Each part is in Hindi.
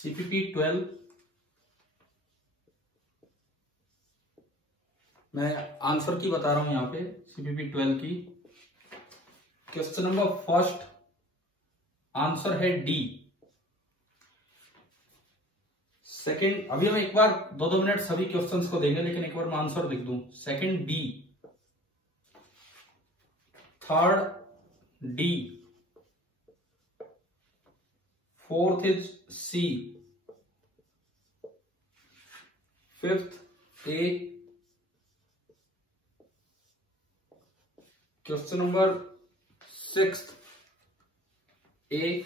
CPP 12, मैं आंसर की बता रहा हूं यहां पे, CPP 12 की। क्वेश्चन नंबर फर्स्ट आंसर है डी। सेकंड, अभी हम एक बार 2-2 मिनट सभी क्वेश्चंस को देंगे, लेकिन एक बार मैं आंसर लिख दूं। Second B, third D, fourth is C, fifth A, question number sixth A,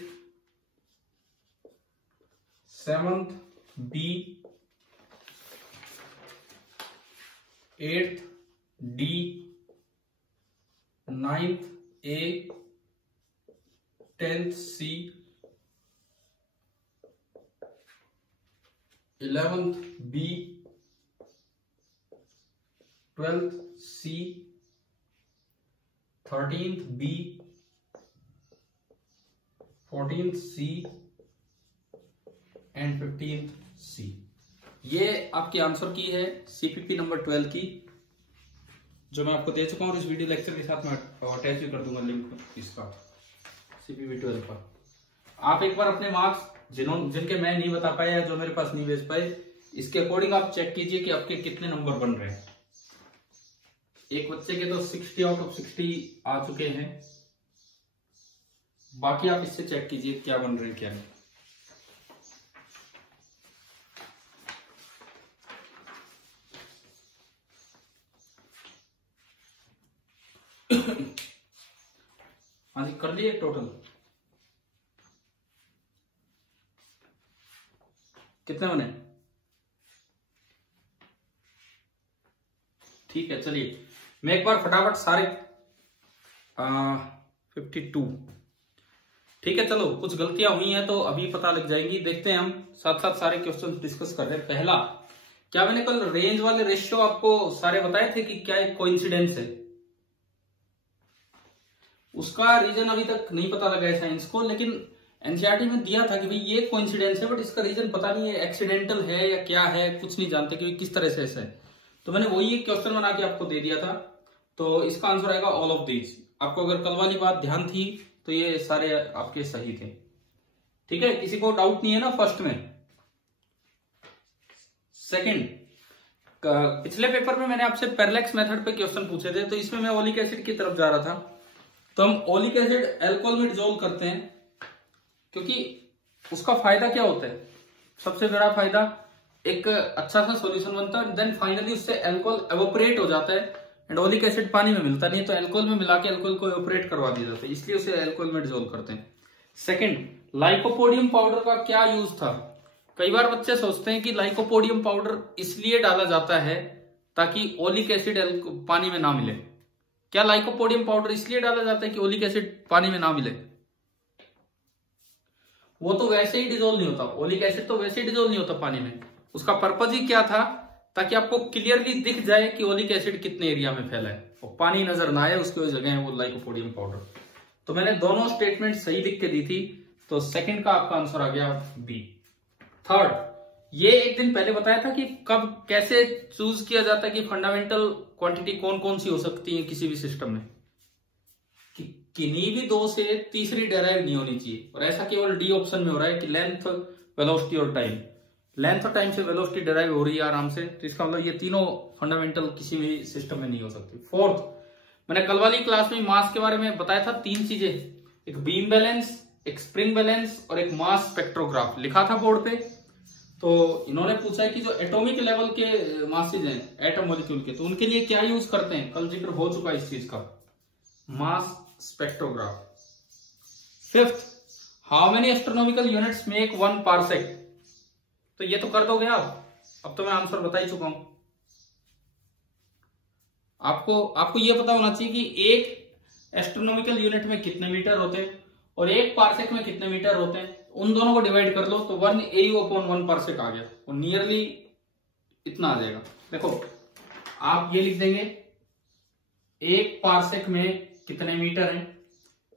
seventh B, eighth D, ninth A, 10th C, 11th B, 12th C, 13th B, 14th C and 15th C. ये आपकी आंसर की है CPP नंबर 12 की, जो मैं आपको दे चुका हूं। इस वीडियो लेक्चर के साथ मैं अटैच भी कर दूंगा लिंक इसका, CPP 12 का। आप एक बार अपने मार्क्स जिनके मैं नहीं बता पाया या जो मेरे पास नहीं भेज पाए, इसके अकॉर्डिंग आप चेक कीजिए कि आपके कितने नंबर बन रहे हैं। एक बच्चे के तो 60 आउट ऑफ 60 आ चुके हैं, बाकी आप इससे चेक कीजिए क्या बन रहे हैं क्या नहीं। हाँ जी, कर लिए टोटल कितने बने? ठीक है, चलिए मैं एक बार फटाफट सारे 52। ठीक है, चलो कुछ गलतियां हुई हैं तो अभी पता लग जाएंगी। देखते हैं, हम साथ साथ सारे क्वेश्चन डिस्कस कर रहे हैं। पहला, क्या मैंने कल रेंज वाले रेशियो आपको सारे बताए थे कि क्या एक कोइंसिडेंस है? उसका रीजन अभी तक नहीं पता लगा है साइंस को, लेकिन एनसीईआरटी में दिया था कि भाई ये कोइंसिडेंस है, बट इसका रीजन पता नहीं है, एक्सीडेंटल है या क्या है, कुछ नहीं जानते कि किस तरह से ऐसा है। तो मैंने वही एक क्वेश्चन बना के आपको दे दिया था, तो इसका आंसर आएगा ऑल ऑफ दीज। आपको अगर कल वाली बात ध्यान थी तो ये सारे आपके सही थे। ठीक है, किसी को डाउट नहीं है ना फर्स्ट में? सेकंड, पिछले पेपर में मैंने आपसे पैरेलैक्स मेथड पे क्वेश्चन पूछे थे, तो इसमें मैं ओलिक एसिड की तरफ जा रहा था। तो हम ओलिक एसिड अल्कोहल में डिसॉल्व करते हैं, क्योंकि उसका फायदा क्या होता है? सबसे बड़ा फायदा, एक अच्छा सा सॉल्यूशन बनता है, देन फाइनली उससे अल्कोहल एवोपरेट हो जाता है एंड ओलिक एसिड पानी में मिलता नहीं, तो अल्कोहल में मिला के अल्कोहल को एवोपरेट करवा दिया जाता है, इसलिए उसे अल्कोहल में डिसॉल्व करते हैं। सेकंड, लाइकोपोडियम पाउडर का क्या यूज था? कई बार बच्चे सोचते हैं कि लाइकोपोडियम पाउडर इसलिए डाला जाता है ताकि ओलिक एसिड पानी में ना मिले। क्या लाइकोपोडियम पाउडर इसलिए डाला जाता है कि ओलिक एसिड पानी में ना मिले? वो तो वैसे ही डिसॉल्व नहीं होता, ओलिक एसिड तो वैसे ही डिसॉल्व नहीं होता पानी में। उसका पर्पज ही क्या था? ताकि आपको क्लियरली दिख जाए कि ओलिक एसिड कितने एरिया में फैला है और पानी नजर ना आए, उसकी जगह है वो लाइकोपोडियम पाउडर। तो मैंने दोनों स्टेटमेंट सही लिख के दी थी, तो सेकंड का आपका आंसर आ गया बी। थर्ड, ये एक दिन पहले बताया था कि कब कैसे चूज किया जाता है कि फंडामेंटल क्वांटिटी कौन कौन सी हो सकती है किसी भी सिस्टम में, कि किन्हीं भी दो से तीसरी डेराइव नहीं होनी चाहिए, और ऐसा केवल डी ऑप्शन में हो रहा है कि लेंथ, वेलोसिटी और टाइम। लेंथ और टाइम से वेलोसिटी डेराइव हो रही है आराम से, तो इसका मतलब ये तीनों फंडामेंटल किसी भी सिस्टम में नहीं हो सकती। फोर्थ, मैंने कल वाली क्लास में मास के बारे में बताया था, 3 चीजें, एक बीम बैलेंस, एक स्प्रिंग बैलेंस और एक मास स्पेक्ट्रोग्राफ लिखा था बोर्ड पे। तो इन्होंने पूछा है कि जो एटॉमिक लेवल के मासेज हैं एटम मॉलिक्यूल के, तो उनके लिए क्या यूज करते हैं? कल जिक्र हो चुका है इस चीज का, mass spectrograph. Fifth, how many astronomical units make 1 parsec? तो ये तो कर दोगे आप, अब तो मैं आंसर बता ही चुका हूं। आपको ये पता होना चाहिए कि एक एस्ट्रोनॉमिकल यूनिट में कितने मीटर होते हैं और एक पार्सेक में कितने मीटर होते हैं। उन दोनों को डिवाइड कर लो तो 1 AU अपॉन 1 पार्सेक आ गया, और नियरली इतना आ जाएगा। देखो, आप ये लिख देंगे एक पार्सेक में कितने मीटर हैं,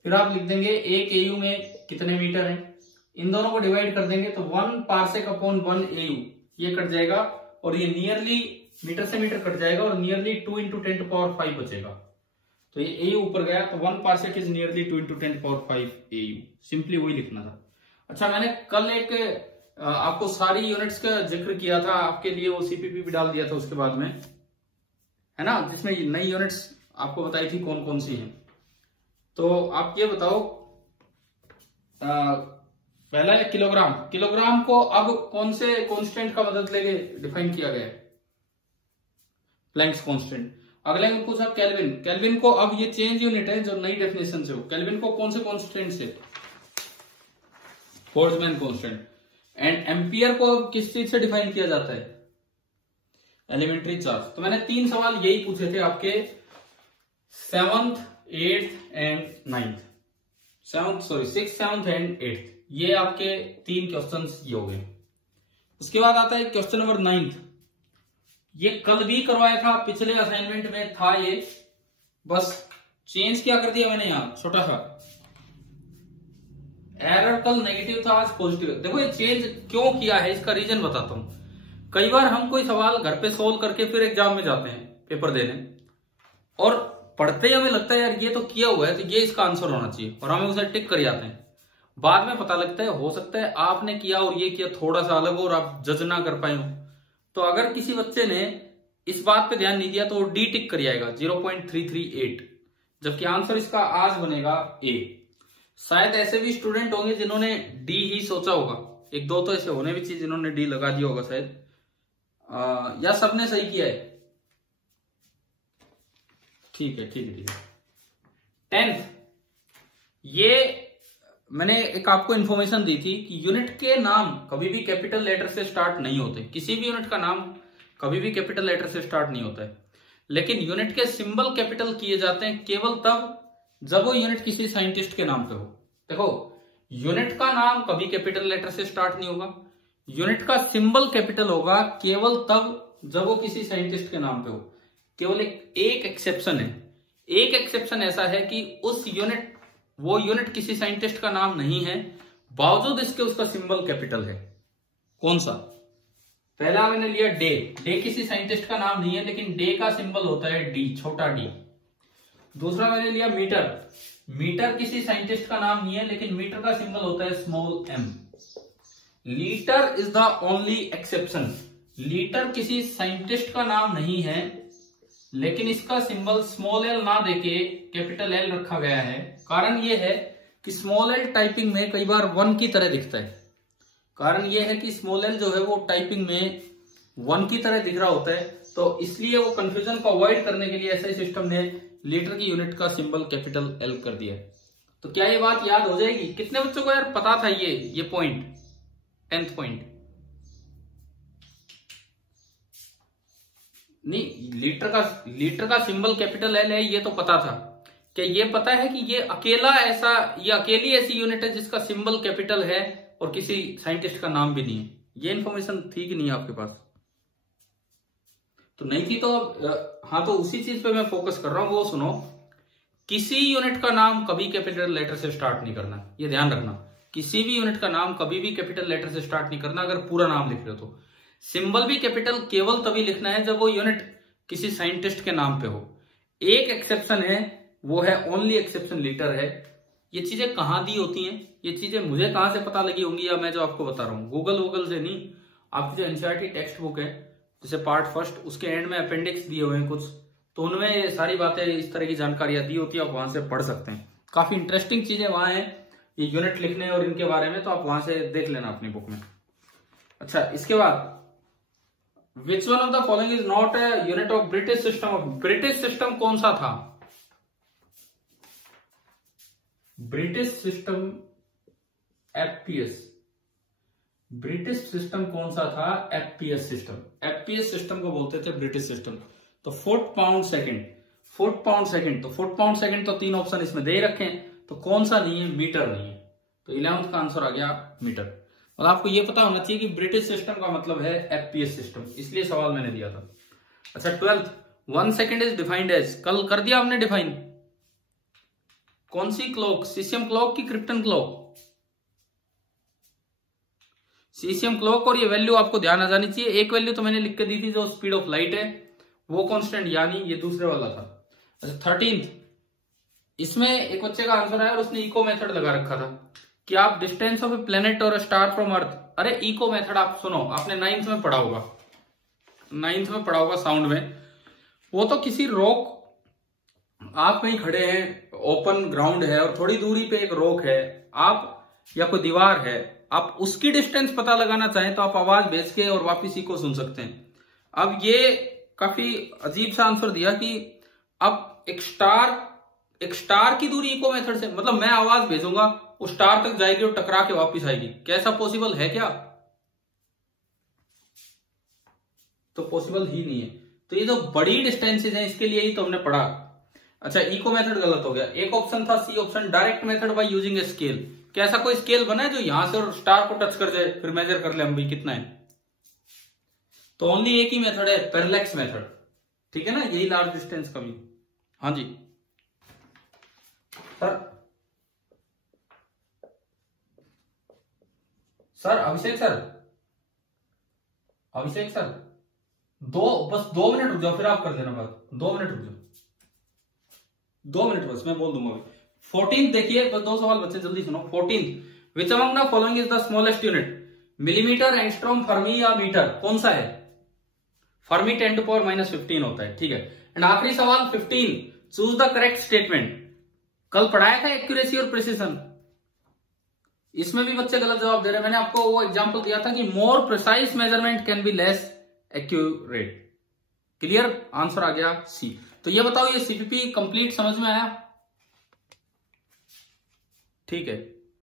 फिर आप लिख देंगे एक AU में कितने मीटर हैं, इन दोनों को डिवाइड कर देंगे तो 1 पार्सेक अपॉन 1 AU ये कट जाएगा, और ये नियरली मीटर से मीटर कट जाएगा, और नियरली 2 × 10⁵ बचेगा। तो ये AU ऊपर गया, तो 1 parsec is nearly 2 × 10⁵ AU। Simply वही लिखना था। अच्छा, मैंने कल एक आपको सारी यूनिट्स का जिक्र किया था, आपके लिए वो CPP भी डाल दिया था उसके बाद में, है ना, जिसमें नई यूनिट्स आपको बताई थी कौन कौन सी हैं। तो आप ये बताओ, पहला है किलोग्राम। किलोग्राम को अब कौन से कांस्टेंट का मदद लेके डिफाइन किया गया है? Planck's constant. अगले में पूछा केल्विन। केल्विन को अब ये चेंज यूनिट है जो नई डेफिनेशन से हो। केल्विन को कौन से कांस्टेंट से? Boltzmann constant. एंड एम्पियर को अब किस चीज से डिफाइन किया जाता है? Elementary charge. तो मैंने 3 सवाल यही पूछे थे आपके 7th, 8th and 9th। 6th, 7th and 8th, ये आपके 3 क्वेश्चंस ये हो गए। उसके बाद आता है क्वेश्चन नंबर 9th। ये कल भी करवाया था, पिछले असाइनमेंट में था ये, बस चेंज क्या कर दिया मैंने यहां छोटा सा। एरर कल नेगेटिव था, आज पॉजिटिव। देखो ये चेंज क्यों किया है, इसका रीजन बताता हूं। कई बार हम कोई सवाल घर पे सोल्व करके फिर एग्जाम में जाते हैं पेपर देने, और पढ़ते ही हमें लगता है यार ये तो किया हुआ है, तो ये इसका आंसर होना चाहिए, और हम उसे टिक कर जाते हैं। बाद में पता लगता है हो सकता है आपने किया और ये किया थोड़ा सा अलग हो और आप जज ना कर पाए हो। तो अगर किसी बच्चे ने इस बात पे ध्यान नहीं दिया तो वो डी टिक कर जाएगा 0.338, जबकि आंसर इसका आज बनेगा ए। शायद ऐसे भी स्टूडेंट होंगे जिन्होंने डी ही सोचा होगा, 1-2 तो ऐसे होने भी चाहिए जिन्होंने डी लगा दिया होगा शायद, या सबने सही किया है? ठीक है। 10th, ये मैंने एक आपको इन्फॉर्मेशन दी थी कि यूनिट के नाम कभी भी कैपिटल लेटर से स्टार्ट नहीं होते। किसी भी यूनिट का नाम कभी भी कैपिटल लेटर से स्टार्ट नहीं होता है, लेकिन यूनिट के सिंबल कैपिटल किए जाते हैं केवल तब जब वो यूनिट किसी साइंटिस्ट के नाम पे हो। देखो, यूनिट का नाम कभी कैपिटल लेटर से स्टार्ट नहीं होगा, यूनिट का सिंबल कैपिटल होगा केवल तब जब वो किसी साइंटिस्ट के नाम पे हो। केवल एक एक्सेप्शन है। एक एक्सेप्शन ऐसा है कि वो यूनिट किसी साइंटिस्ट का नाम नहीं है, बावजूद इसके उसका सिंबल कैपिटल है। कौन सा? पहला मैंने लिया डे। डे किसी साइंटिस्ट का नाम नहीं है, लेकिन डे का सिंबल होता है डी, छोटा डी। दूसरा मैंने लिया मीटर। मीटर किसी साइंटिस्ट का नाम नहीं है, लेकिन मीटर का सिंबल होता है small M. Litre is the only exception. Litre किसी साइंटिस्ट का नाम नहीं है, लेकिन इसका सिंबल स्मॉल एल ना देके कैपिटल एल रखा गया है। कारण यह है कि स्मॉल एल टाइपिंग में कई बार 1 की तरह दिखता है। कारण यह है कि स्मॉल एल जो है वो टाइपिंग में 1 की तरह दिख रहा होता है, तो इसलिए वो कंफ्यूजन को अवॉइड करने के लिए ऐसा ही सिस्टम ने लीटर की यूनिट का सिंबल कैपिटल एल कर दिया है। तो क्या ये बात याद हो जाएगी? कितने बच्चों को यार पता था ये पॉइंट, 10th पॉइंट? नहीं, लीटर का सिंबल कैपिटल एल है, ये तो पता था। क्या ये पता है कि ये अकेली ऐसी यूनिट है जिसका सिंबल कैपिटल है और किसी साइंटिस्ट का नाम भी नहीं है? ये इन्फॉर्मेशन थी कि नहीं आपके पास? तो नहीं थी तो हाँ, तो उसी चीज पे मैं फोकस कर रहा हूं, वो सुनो। किसी यूनिट का नाम कभी कैपिटल लेटर से स्टार्ट नहीं करना, ये ध्यान रखना। किसी भी यूनिट का नाम कभी भी कैपिटल लेटर से स्टार्ट नहीं करना अगर पूरा नाम लिख रहे हो तो। सिंबल भी कैपिटल केवल तभी लिखना है जब वो यूनिट किसी साइंटिस्ट के नाम पे हो। एक एक्सेप्शन है, वो है ओनली एक्सेप्शन लीटर है। ये चीजें कहां दी होती हैं, ये चीजें मुझे कहां से पता लगी होंगी, या मैं जो आपको बता रहा हूँ गूगल से नहीं। आपकी जो एनसीईआरटी टेक्स्ट बुक है जैसे पार्ट फर्स्ट, उसके एंड में अपेंडिक्स दिए हुए हैं कुछ, तो उनमें ये सारी बातें, इस तरह की जानकारियां दी होती है, आप वहां से पढ़ सकते हैं। काफी इंटरेस्टिंग चीजें वहां हैं ये यूनिट लिखने और इनके बारे में, तो आप वहां से देख लेना अपनी बुक में। अच्छा, इसके बाद which one of the following is not a unit of British system? British system कौन सा था? British system FPS. British system कौन सा था? FPS system. एफपीएस सिस्टम को बोलते थे ब्रिटिश सिस्टम। तो फुट पाउंड सेकंड। तो फुट पाउंड सेकंड, तो 3 ऑप्शन इसमें दे रखे हैं, तो कौन सा नहीं है? मीटर नहीं है। तो 11th का आंसर आ गया मीटर। और आपको यह पता होना चाहिए कि ब्रिटिश सिस्टम का मतलब है एफपीएस सिस्टम, इसलिए सवाल मैंने दिया था। अच्छा, 12th, 1 second is defined as, कल कर दिया हमने डिफाइन। कौन सी क्लॉक? सीसियम क्लॉक की क्रिप्टन क्लॉक? सीसीएम क्लॉक, और ये वैल्यू आपको ध्यान आ जानी चाहिए। एक वैल्यू तो मैंने लिख के दी थी जो स्पीड ऑफ लाइट है वो कांस्टेंट, यानी ये दूसरे वाला था। अच्छा 13th, इसमें एक बच्चे का आंसर आया और उसने इको मेथड लगा रखा था कि आप डिस्टेंस ऑफ ए प्लेनेट और स्टार फ्रॉम अर्थ। अरे इको मेथड आप सुनो, आपने 9th में पढ़ा होगा, 9th में पढ़ा होगा साउंड में। वो तो किसी रॉक, आप कहीं खड़े हैं, ओपन ग्राउंड है और थोड़ी दूरी पे एक रॉक है, आप या कोई दीवार है, आप उसकी डिस्टेंस पता लगाना चाहें तो आप आवाज भेज के और वापिस इको सुन सकते हैं। अब ये काफी अजीब सा आंसर दिया कि अब एक स्टार की दूरी इको मेथड से, मतलब मैं आवाज भेजूंगा वो स्टार तक जाएगी और टकरा के वापिस आएगी, कैसा पॉसिबल है क्या? तो पॉसिबल ही नहीं है। तो ये जो बड़ी डिस्टेंसेज हैं इसके लिए ही तो हमने पढ़ा। अच्छा इको मेथड गलत हो गया। एक ऑप्शन था C option, direct method by using a scale. क्या ऐसा कोई स्केल बना है जो यहां से और स्टार को टच कर जाए फिर मेजर कर ले हम भी कितना है? तो ओनली एक ही मेथड है, पैरेलैक्स मेथड, ठीक है ना, यही लार्ज डिस्टेंस का भी। हाँ जी सर अभिषेक सर बस 2 मिनट रुक जाओ, फिर आप कर देना बात। 2 मिनट रुक जाओ, 2 मिनट बस, मैं बोल दूंगा अभी। 14th देखिए, बस 2 सवाल बच्चे, जल्दी सुनो। 14th, which among the following is the smallest unit? Millimetre, angstrom, Fermi या मीटर, कौन सा है? फर्मी 10⁻⁻15 होता है, ठीक है। एंड आखिरी सवाल 15, चूज द करेक्ट स्टेटमेंट। कल पढ़ाया था एक्यूरेसी और प्रिसिशन, इसमें भी बच्चे गलत जवाब दे रहे हैं। मैंने आपको वो एग्जांपल दिया था कि more precise measurement can be less accurate. Clear? Answer आ गया सी। तो ये बताओ, ये सीपीपी कंप्लीट समझ में आया? ठीक है।